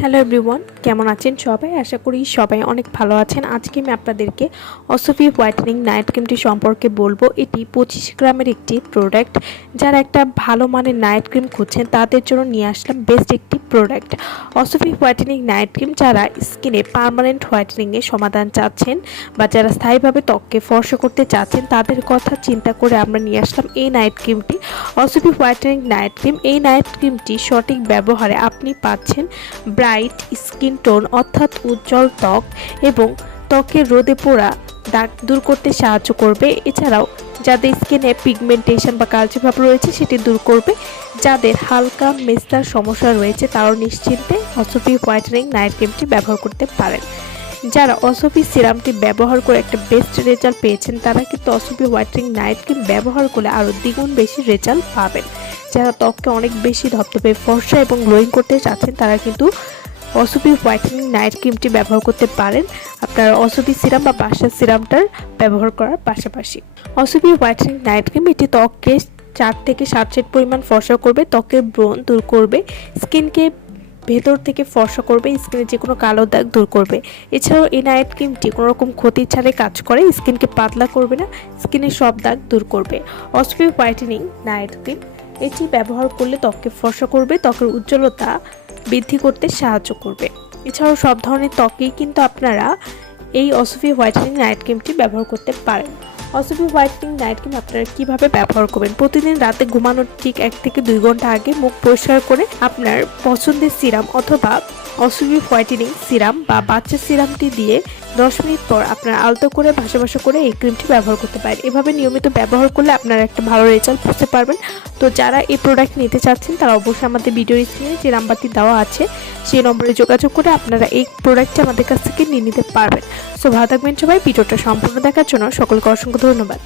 Hello everyone কেমন আছেন সবাই? আশা করি সবাই অনেক ভালো আছেন। আজকে আমি আপনাদেরকে অসফি হোয়াইটেনিং নাইট ক্রিমটি সম্পর্কে বলব। এটি পঁচিশ গ্রামের একটি প্রোডাক্ট যারা একটা ভালো মানের নাইট ক্রিম খুঁজছেন, তাদের জন্য নিয়ে আসলাম বেস্ট একটি প্রোডাক্ট অসফি হোয়াইটেনিং নাইট ক্রিম যারা স্কিনে পার্মানেন্ট হোয়াইটেনিংয়ের সমাধান চাচ্ছেন বা যারা স্থায়ীভাবে ত্বককে ফর্স করতে চাচ্ছেন, তাদের কথা চিন্তা করে আমরা নিয়ে আসলাম এই নাইট ক্রিমটি। অসফি হোয়াইটেনিং নাইট ক্রিম এই নাইট ক্রিমটি সঠিক ব্যবহারে আপনি পাচ্ছেন ব্রাইট স্কিন টোন অর্থাৎ উজ্জ্বল ত্বক এবং ত্বকের রোদে পোড়া দাগ দূর করতে সাহায্য করবে। এছাড়াও যাদের স্কিনে পিগমেন্টেশন বা কালচে ভাব রয়েছে, সেটি দূর করবে। যাদের হালকা মেস্তার সমস্যা রয়েছে, তারাও নিশ্চিন্তে অসফি হোয়াইটেনিং নাইট ক্রিমটি ব্যবহার করতে পারেন। যারা অসফি সিরামটি ব্যবহার করে একটা বেস্ট রেজাল্ট পেয়েছেন, তারা কিন্তু অসফি হোয়াইটেনিং নাইট ক্রিম ব্যবহার করলে আরও দ্বিগুণ বেশি রেজাল্ট পাবেন। যারা ত্বককে অনেক বেশি ধপধপে ফর্সা এবং গ্লোয়িং করতে চাচ্ছেন, তারা কিন্তু অসুপি হোয়াইটেনিং নাইট ক্রিমটি ব্যবহার করতে পারেন। আপনার অসুপি সিরাম বা বাসার সিরামটার ব্যবহার করার পাশাপাশি। অসুপি হোয়াইটেনিং নাইট ক্রিম এটি ত্বককে চার থেকে সাত সেট পরিমাণ ফর্সা করবে, ত্বকের ব্রণ দূর করবে স্কিনকে ভেতর থেকে ফর্সা করবে স্কিনে যে কোনো কালো দাগ দূর করবে। এছাড়াও এই নাইট ক্রিমটি কোনো রকম ক্ষতি ছাড়াই কাজ করে স্কিনকে পাতলা করবে না স্কিনের সব দাগ দূর করবে। অসপি হোয়াইটেনিং নাইট ক্রিম এটি ব্যবহার করলে ত্বককে ফর্সা করবে, ত্বকের উজ্জ্বলতা বৃদ্ধি করতে সাহায্য করবে। এছাড়াও সব ধরনের ত্বকেই কিন্তু আপনারা এই অসফি হোয়াইটেনিং নাইট ক্রিমটি ব্যবহার করতে পারেন। অসফি হোয়াইটনিং নাইট ক্রিম, আপনারা কীভাবে ব্যবহার করবেন? প্রতিদিন রাতে ঘুমানোর ঠিক এক থেকে দুই ঘণ্টা আগে মুখ পরিষ্কার করে আপনার পছন্দের সিরাম অথবা অসুবি হোয়াইটেনিং সিরাম বা বাচ্চা সিরামটি দিয়ে দশ মিনিট পর আপনার আলতো করে, ভাসা ভাসা করে এই ক্রিমটি ব্যবহার করতে পারেন। এভাবে নিয়মিত ব্যবহার করলে আপনারা একটা ভালো রেজাল্ট বুঝতে পারবেন। তো যারা এই প্রোডাক্ট নিতে চাচ্ছেন, তারা অবশ্যই আমাদের ভিডিও স্ক্রিনে যে নাম্বারটি দেওয়া আছে, সেই নম্বরে যোগাযোগ করে আপনারা এই প্রোডাক্টটি আমাদের কাছ থেকে নিয়ে নিতে পারবেন। সো ভালো থাকবেন সবাই, ভিডিওটা সম্পূর্ণ দেখার জন্য সকলকে অসংখ্য ধন্যবাদ।